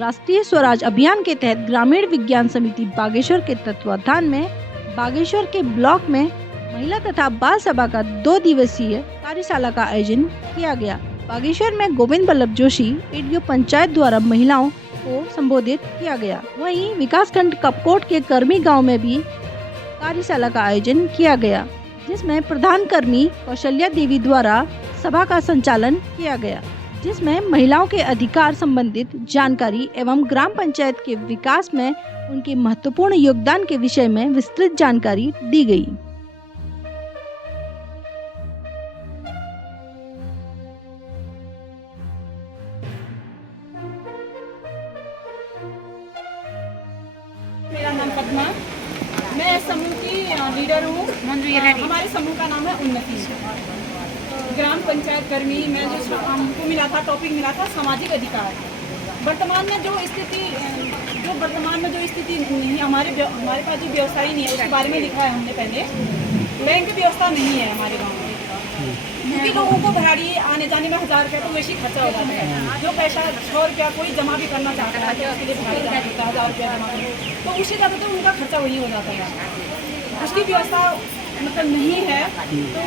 राष्ट्रीय स्वराज अभियान के तहत ग्रामीण विज्ञान समिति बागेश्वर के तत्वाधान में बागेश्वर के ब्लॉक में महिला तथा बाल सभा का 2 दिवसीय कार्यशाला का आयोजन किया गया। बागेश्वर में गोविंद बल्लभ जोशी पीडीओ पंचायत द्वारा महिलाओं को संबोधित किया गया। वहीं विकासखंड कपकोट के कर्मी गांव में भी कार्यशाला का आयोजन किया गया, जिसमें प्रधान कर्मी कौशल्या देवी द्वारा सभा का संचालन किया गया, जिसमें महिलाओं के अधिकार संबंधित जानकारी एवं ग्राम पंचायत के विकास में उनके महत्वपूर्ण योगदान के विषय में विस्तृत जानकारी दी गई। मेरा नाम पद्मा, मैं समूह की लीडर हूँ। हमारे समूह का नाम है उन्नति। ग्राम पंचायत कर्मी में जो हमको मिला था, टॉपिक मिला था सामाजिक अधिकार। वर्तमान में जो स्थिति नहीं, हमारे पास जो व्यवस्था ही नहीं है, उसके बारे में लिखा है हमने पहले। बैंक व्यवस्था नहीं है हमारे गाँव में, क्योंकि लोगों को भाड़ी आने जाने में 1000 रुपया तो वैसे ही खर्चा हो जाता है। जो पैसा 100 रुपया कोई जमा भी करना चाहता है तो उसके लिए भाड़ी जाना होता है 1000 रुपया जमा करना, तो उससे ज़्यादा तो उनका खर्चा वही हो जाता है। उसकी व्यवस्था मतलब नहीं है। तो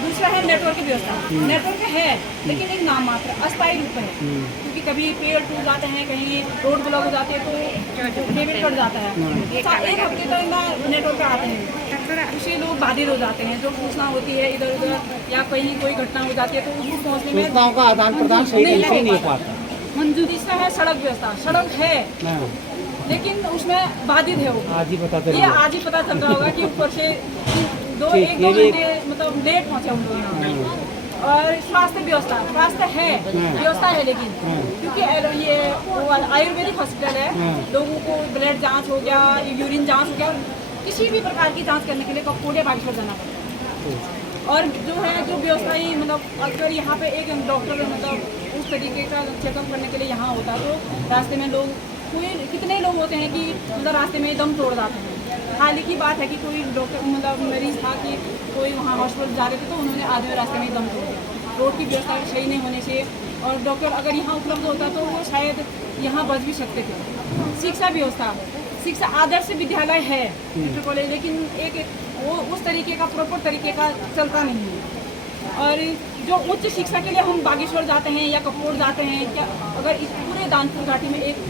दूसरा है नेटवर्क की व्यवस्था। नेटवर्क है लेकिन एक नाम मात्र अस्थायी रूप है, क्योंकि कभी पेड़ टूट जाते हैं, कहीं रोड ब्लॉक हो जाते हैं तो केबल कट जाता है। 1 हफ्ते तो इनका नेटवर्क आते हैं, उससे लोग बाधित हो जाते हैं। जो सूचना होती है इधर उधर या कहीं कोई घटना हो जाती है तो उसको पहुँचने में सूचनाओं का आदान प्रदान सही नहीं हो पाता। तीसरा है सड़क व्यवस्था। सड़क है लेकिन उसमें बाधित है वो। आज ही पता चल रहा होगा कि ऊपर से 2 घंटे मतलब लेट पहुँचे हम लोग यहाँ। और स्वास्थ्य व्यवस्था है, व्यवस्था है लेकिन क्योंकि ये आयुर्वेदिक हॉस्पिटल है, लोगों को ब्लड जांच हो गया, यूरिन जांच हो गया, किसी भी प्रकार की जांच करने के लिए पूरे बागेश्वर जाना पड़ता है। और जो व्यवस्थाएं मतलब अगर यहाँ पे एक डॉक्टर मतलब उस तरीके का चेकअप करने के लिए यहाँ होता तो रास्ते में कितने लोग होते हैं कि मतलब रास्ते में दम तोड़ जाते हैं। हाल ही की बात है कि कोई डॉक्टर मतलब मरीज था कि कोई वहाँ हॉस्पिटल जा रहे थे तो उन्होंने आधे रास्ते में दम तोड़ दिया। रोड की व्यवस्था सही नहीं होने से, और डॉक्टर अगर यहाँ उपलब्ध होता तो वो शायद यहाँ बच भी सकते थे। शिक्षा आदर्श विद्यालय है इंटर कॉलेज, लेकिन वो उस तरीके का प्रॉपर तरीके का चलता नहीं है। और जो उच्च शिक्षा के लिए हम बागेश्वर जाते हैं या कपकोट जाते हैं, क्या अगर इस पूरे दानपुर घाटी में एक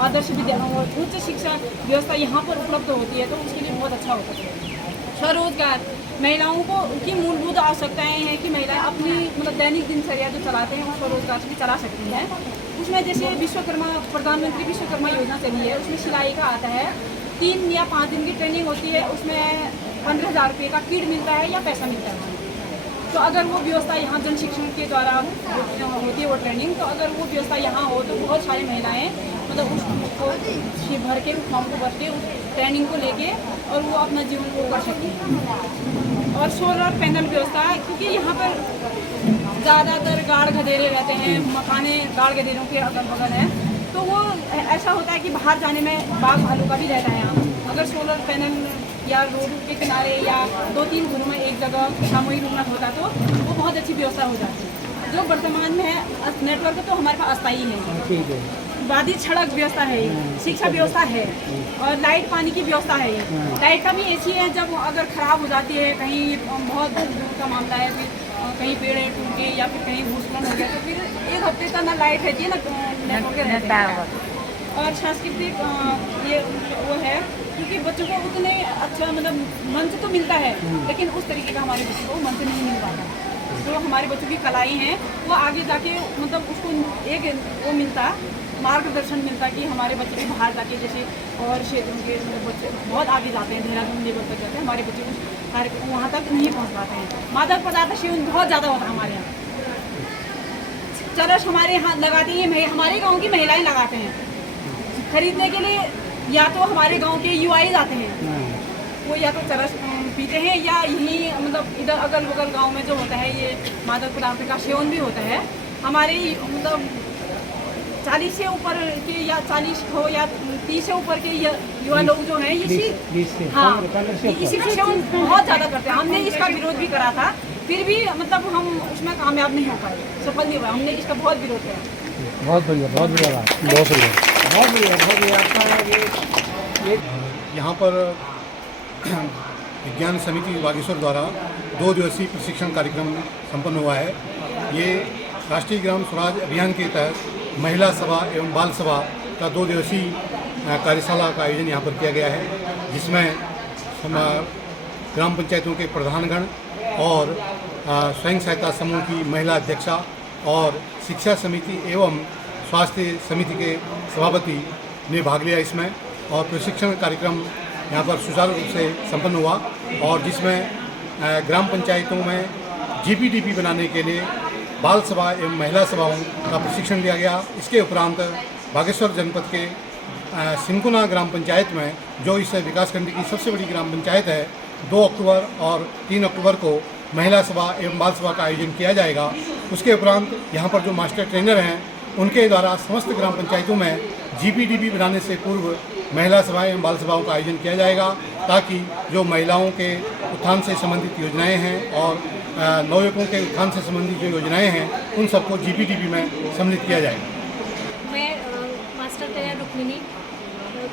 आदर्श विद्यालय और उच्च शिक्षा व्यवस्था यहाँ पर उपलब्ध होती है तो उसके लिए बहुत अच्छा होता है। स्वरोजगार महिलाओं को की मूलभूत आवश्यकताएं हैं कि महिलाएं अपनी मतलब दैनिक दिनचर्या जो चलाते हैं उस स्वरोजगार से भी चला सकती हैं। उसमें जैसे प्रधानमंत्री विश्वकर्मा योजना चली है, उसमें सिलाई का आता है। 3 या 5 दिन की ट्रेनिंग होती है, उसमें 15,000 रुपये का किट मिलता है या पैसा मिलता है। तो अगर वो व्यवस्था यहाँ जन शिक्षण के द्वारा होती है वो ट्रेनिंग, तो अगर वो व्यवस्था यहाँ हो तो बहुत सारी महिलाएं मतलब उसको भर के उस फॉर्म को भर के उस ट्रेनिंग को लेके और वो अपना जीवन को कर सकती हैं। और सोलर पैनल व्यवस्था, क्योंकि यहाँ पर ज़्यादातर गाड़ गधेरे रहते हैं, मकाने गाड़ गधेरों के अगल बगल हैं, तो वो ऐसा होता है कि बाहर जाने में बाघ भालू का भी रहता है यहाँ। अगर सोलर पैनल या रोड के किनारे या 2-3 घरों में एक जगह सामूहिक रूप में होता तो वो बहुत अच्छी व्यवस्था हो जाती है। जो वर्तमान में है नेटवर्क तो हमारे पास अस्थायी है। बाधित सड़क व्यवस्था है, शिक्षा व्यवस्था है और लाइट पानी की व्यवस्था है। लाइट का भी ऐसी है, जब अगर खराब हो जाती है, कहीं बहुत दूर का मामला है, फिर कहीं पेड़ टूट गए या फिर कहीं भूस्खलन हो गया तो फिर 1 हफ्ते तक ना लाइट रहती है ना नेटवर्क रहता है। और सांस्कृतिक ये वो है क्योंकि बच्चों को उतने अच्छा मतलब मंच तो मिलता है लेकिन उस तरीके का हमारे बच्चों को मंच नहीं मिल पाता। जो हमारे बच्चों की कलाएं हैं वो आगे जाके मतलब उसको एक वो मिलता मार्गदर्शन मिलता कि हमारे बच्चे भी बाहर जाके जैसे और क्षेत्रों के मतलब बच्चे बहुत आगे जाते हैं, देहरादून लेवल तक जाते हैं, हमारे बच्चे उस कार्यक्रम वहाँ तक नहीं पहुँच पाते हैं। मादक पदार्थ सेवन बहुत ज़्यादा होता है हमारे यहाँ। चरस हमारे यहाँ लगाती हैं, हमारे गाँव की महिलाएँ लगाते हैं खरीदने के लिए। या तो हमारे गांव के युवा ही जाते हैं, वो या तो चरस पीते हैं या यही मतलब इधर अगल बगल गांव में जो होता है ये मादक पदार्थ का सेवन भी होता है। हमारे मतलब 40 से ऊपर के या 40 हो या 30 से ऊपर के युवा लोग जो हैं इसी का सेवन बहुत ज़्यादा करते हैं। हमने इसका विरोध भी करा था, फिर भी मतलब हम उसमें कामयाब नहीं हो पाए, सफल नहीं हुआ। हमने इसका बहुत विरोध किया। बहुत बढ़िया, बहुत बढ़िया। बहुत आपका ये यहाँ पर विज्ञान समिति बागेश्वर द्वारा 2 दिवसीय प्रशिक्षण कार्यक्रम संपन्न हुआ है। ये राष्ट्रीय ग्राम स्वराज अभियान के तहत महिला सभा एवं बाल सभा का 2 दिवसीय कार्यशाला का आयोजन यहाँ पर किया गया है, जिसमें ग्राम पंचायतों के प्रधानगण और स्वयं सहायता समूह की महिला अध्यक्षा और शिक्षा समिति एवं स्वास्थ्य समिति के सभापति ने भाग लिया इसमें। और प्रशिक्षण कार्यक्रम यहाँ पर सुचारू रूप से संपन्न हुआ और जिसमें ग्राम पंचायतों में जीपीडीपी बनाने के लिए बाल सभा एवं महिला सभाओं का प्रशिक्षण दिया गया। इसके उपरांत बागेश्वर जनपद के सिंकुना ग्राम पंचायत में, जो इस विकासखंड की सबसे बड़ी ग्राम पंचायत है, 2 अक्टूबर और 3 अक्टूबर को महिला सभा एवं बाल सभा का आयोजन किया जाएगा। उसके उपरांत यहाँ पर जो मास्टर ट्रेनर हैं, उनके द्वारा समस्त ग्राम पंचायतों में जीपीडीपी बनाने से पूर्व महिला सभाएं एवं बाल सभाओं का आयोजन किया जाएगा, ताकि जो महिलाओं के उत्थान से संबंधित योजनाएं हैं और नवयुवकों के उत्थान से संबंधित जो योजनाएं हैं, उन सबको जीपीडीपी में सम्मिलित किया जाएगा। मैं मास्टर ट्रेनर रुक्मिनी,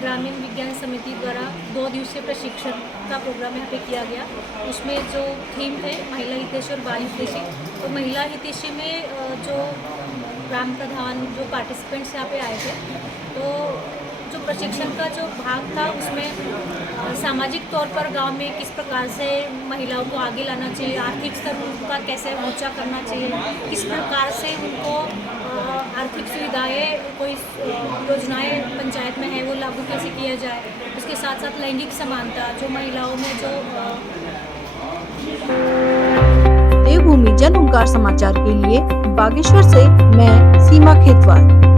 ग्रामीण विज्ञान समिति द्वारा 2 दिवसीय प्रशिक्षण का प्रोग्राम यहाँ पे किया गया। उसमें जो थीम है महिला हितैषी और बाल हितैषी, तो महिला हितैषी में जो ग्राम प्रधान जो पार्टिसिपेंट्स यहाँ पे आए थे, तो जो प्रशिक्षण का जो भाग था उसमें सामाजिक तौर पर गांव में किस प्रकार से महिलाओं को आगे लाना चाहिए, आर्थिक स्तर उनका कैसे ऊंचा करना चाहिए, किस प्रकार से उनको आर्थिक सुविधाएं, कोई योजनाएं पंचायत में है वो लागू कैसे किया जाए। उसके साथ साथ लैंगिक समानता जो महिलाओं में जो देवभूमि जन ओंकार समाचार के लिए बागेश्वर से मैं सीमा खेतवाल।